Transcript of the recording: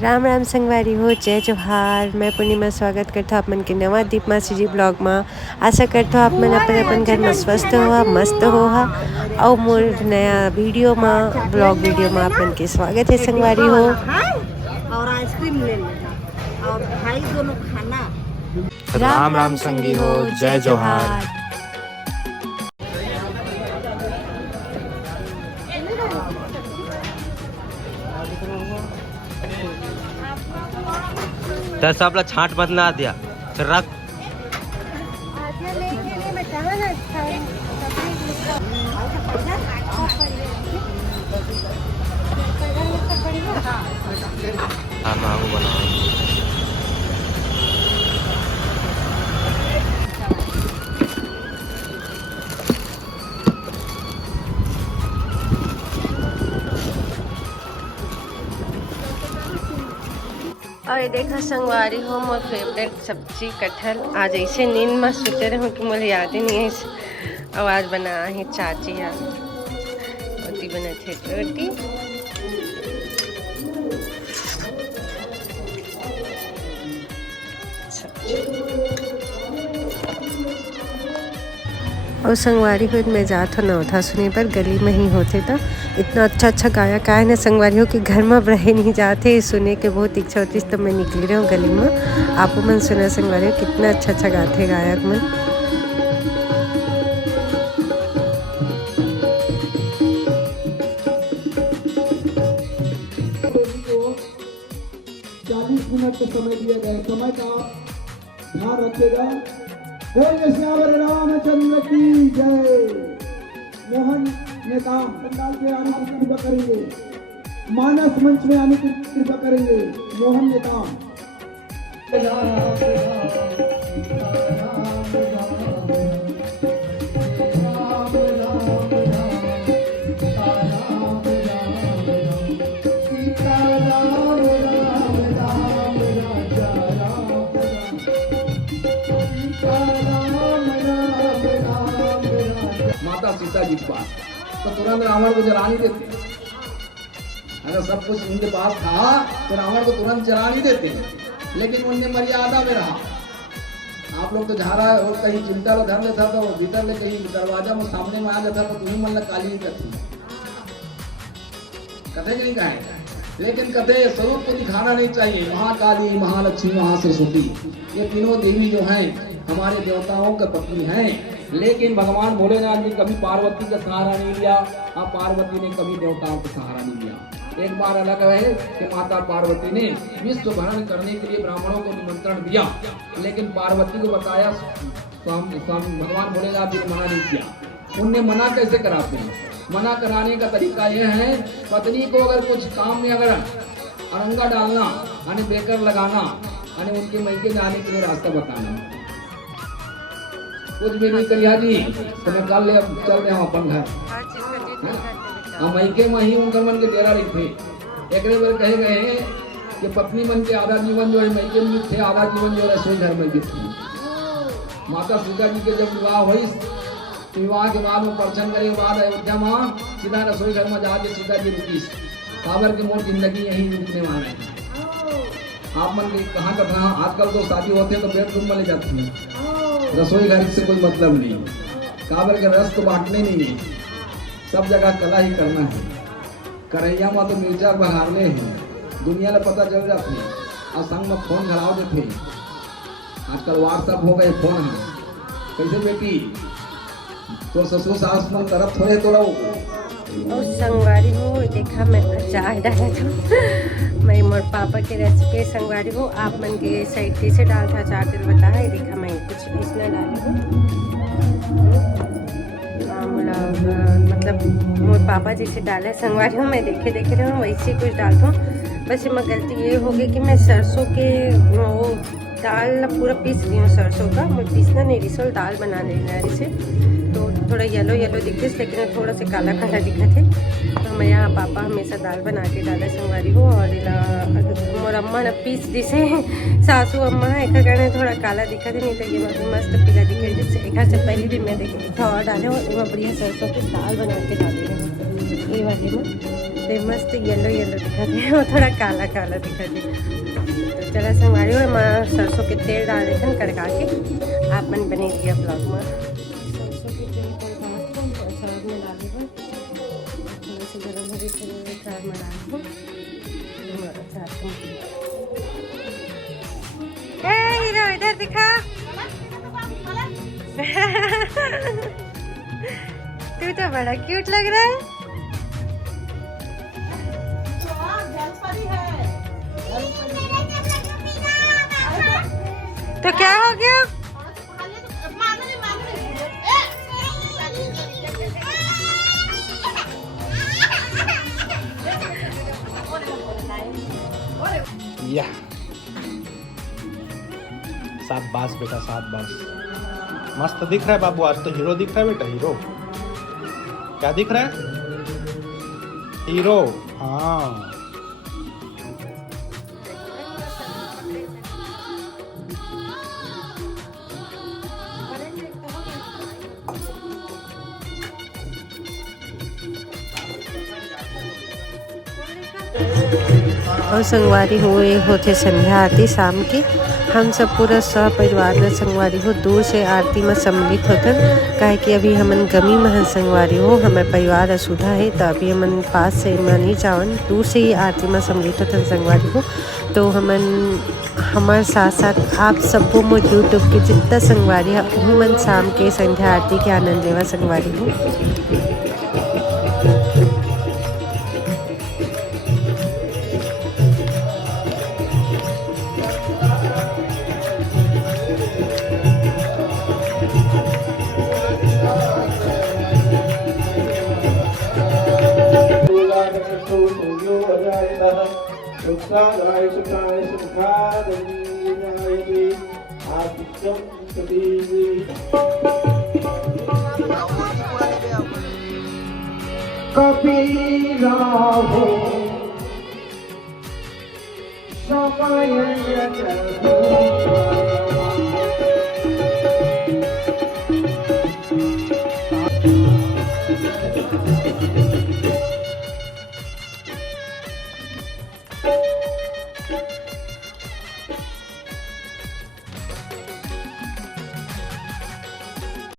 राम राम संगवारी हो, जय जोहार। मैं पूर्णिमा स्वागत करता हूँ आप मन के नवा दीप मासी जी ब्लॉग में। आशा करता हूँ आप मन अपन घर में स्वस्थ हो, मस्त हो। और मोर नया वीडियो में ब्लॉग वीडियो में आप मन के स्वागत है संगवारी हो। और आइसक्रीम ले लेना और भाई दोनों खाना। राम राम संगी हो, जय जोहार। दस आपला छाट बदला दिया फिर रख मांगू बनाओ। और ये देखा संगवारी हो, मोर फेवरेट सब्जी कटहल। आज ऐसे नींद में सोते रहो कि मुझे याद ही नहीं है। और आज बना है चाची यार, रोटी बने थे, रोटी और संगवारी हो मैं जात हो ना था सुने पर गली में ही होते तो इतना अच्छा गाया का है ना संगवारी हो कि घर में रह नहीं जाते। सुने के बहुत इच्छा होती तो मैं निकली रही हूँ गली में। आपको मन सुना संगवारी हो कितना अच्छा गाते गायक मन। मिनट का समय दिया गया, समय का ध्यान रखिएगा। बोलिए श्यावर रामचंद्र की जय। मोहन नेता पंडाल में आने की कृपा करेंगे, मानस मंच में आने की कृपा करेंगे। मोहन नेता माता सीता जी के पास तो तुरंत रावण को जला नहीं देते। अगर सब कुछ उनके पास था तो रावण को तुरंत जला नहीं देते, लेकिन उनने मर्यादा में रहा। आप लोग तो झारा और कहीं चिंता और धर लेता तो भीतर ले कहीं दरवाजा में सामने में आ जाता तो तुम्हें मन काली नहीं करती। कथे नहीं कहे, लेकिन कथे स्वरूप को दिखाना नहीं चाहिए। महाकाली, महालक्ष्मी, महासरस्वती, ये तीनों देवी जो हैं हमारे देवताओं के पत्नी हैं। लेकिन भगवान भोलेनाथ ने कभी पार्वती का सहारा नहीं लिया और पार्वती ने कभी देवताओं का सहारा नहीं लिया। एक बार अलग है कि माता पार्वती ने विश्व भरण करने के लिए ब्राह्मणों को निमंत्रण दिया, लेकिन पार्वती को बताया भगवान भोलेनाथ जी ने मना नहीं किया। उनने मना कैसे कराते हैं? मना कराने का तरीका यह है, पत्नी को अगर कुछ काम में अगर अरंगा डालना यानी बेकर लगाना यानी उनके मैके में आने के लिए रास्ता बताना। कुछ भी नहीं करिया जी तो मैं कल चल रहे हम अपन घर। हम मैके में ही उनका मन के डेरा लिखे। एक बार कहे गए हैं कि पत्नी मन के आधा जीवन जो है मैके में थे, आधा जीवन जो है रसोई घर में भी थी। माता सीता जी के जब विवाह हुई, विवाह के बाद में परछन करे के बाद अयोध्या में सीधा रसोई घर में जाके सीता जी रुकी। काबर के मोर जिंदगी यही रुकने वाला है। आप मन के कहाँ का था, आजकल तो शादी होते हैं तो बेडरूम में ले जाते हैं, रसोई घर से कोई मतलब नहीं। काबर के रस तो बांटने नहीं है, सब जगह कला ही करना है। करैया में तो मिर्चा बहारने हैं, दुनिया में पता चल जाती है। और संग में फोन घराव देते, आजकल व्हाट्सएप हो गए फोन है। कैसे बेटी तो ससुर सास मन तरफ थोड़े तो रहो। और संगवारी हो देखा मैं अचार डाला था मैं मोर पापा के रेसिपी। संगवारी हो आप मन के साइड कैसे डाल था अचार दिल बता है। देखा मैं कुछ इसमें डाली हूँ, मतलब मोर पापा जैसे डाले संगवारी हो मैं देखे रहे हूँ वैसे कुछ डालता हूँ। बस इसमें गलती ये हो गई कि मैं सरसों के वो दाल पूरा पीस ली हूँ। सरसों का मैं पीसना नहीं रिसोल दाल बना ले रहा है इसे, तो थोड़ा येलो दिखते लेकिन थोड़ा से काला दिखा थे। तो मैं यहाँ पापा हमेशा दाल बना के डाला संगवारी हो। और मोर अम्मा ने पीस दिसे सासू अम्मा एक कहने थोड़ा काला दिखा थे, नहीं तो ये बहुत मस्त पीला दिखे। जिससे एक से पहले भी मैं देखी था और डाले और बढ़िया सरसों की दाल बना के डाली ये वाले में। ते मस्त येलो येलो दिखा थे और थोड़ा काला काला दिखा थे। तो चला संगवारी हो मैं सरसों के तेल डाल देते कड़का के आप मन बने दिया ब्लॉग में। सरसों के तेल कड़का के सलाद में डाल दूँ थोड़ा सा गर्म हो गई सलाद में डाल दूँ हीरो इधर दिखा तू तो बड़ा क्यूट लग रहा है। तो क्या हो गया? या शाबाश बेटा शाबाश, मस्त दिख रहा है बाबू, आज तो हीरो दिख रहा है बेटा, हीरो। क्या दिख रहा है? हीरो। हाँ और संगवारी हुए होते संध्या आरती शाम की। हम सब पूरा सपरिवार में संगवारी हो दूर से आरती में सम्मिलित होतन काहे कि अभी हमन गमी महन संगवारी हो हमारे परिवार असुधा है तो अभी हमन पास से नहीं जावन दूर से ही आरती में सम्मिलित होतन संगवारी हो। तो हमन हमारे साथ साथ आप सबको मो यूट्यूब के जितना संगवारी है हमन शाम के संध्या आरती के आनंद लेवा संगवारी हो। कबीरा हो समय